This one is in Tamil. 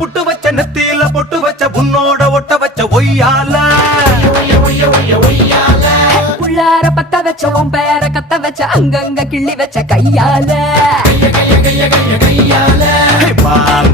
புட்டு வச்ச நெத்தியில பொட்டு வச்ச உன்னோட ஒட்ட வச்ச ஒய்யால உள்ளார பத்த வச்ச உன் பேர கத்த வச்ச அங்கங்க கிள்ளி வச்ச கையால பால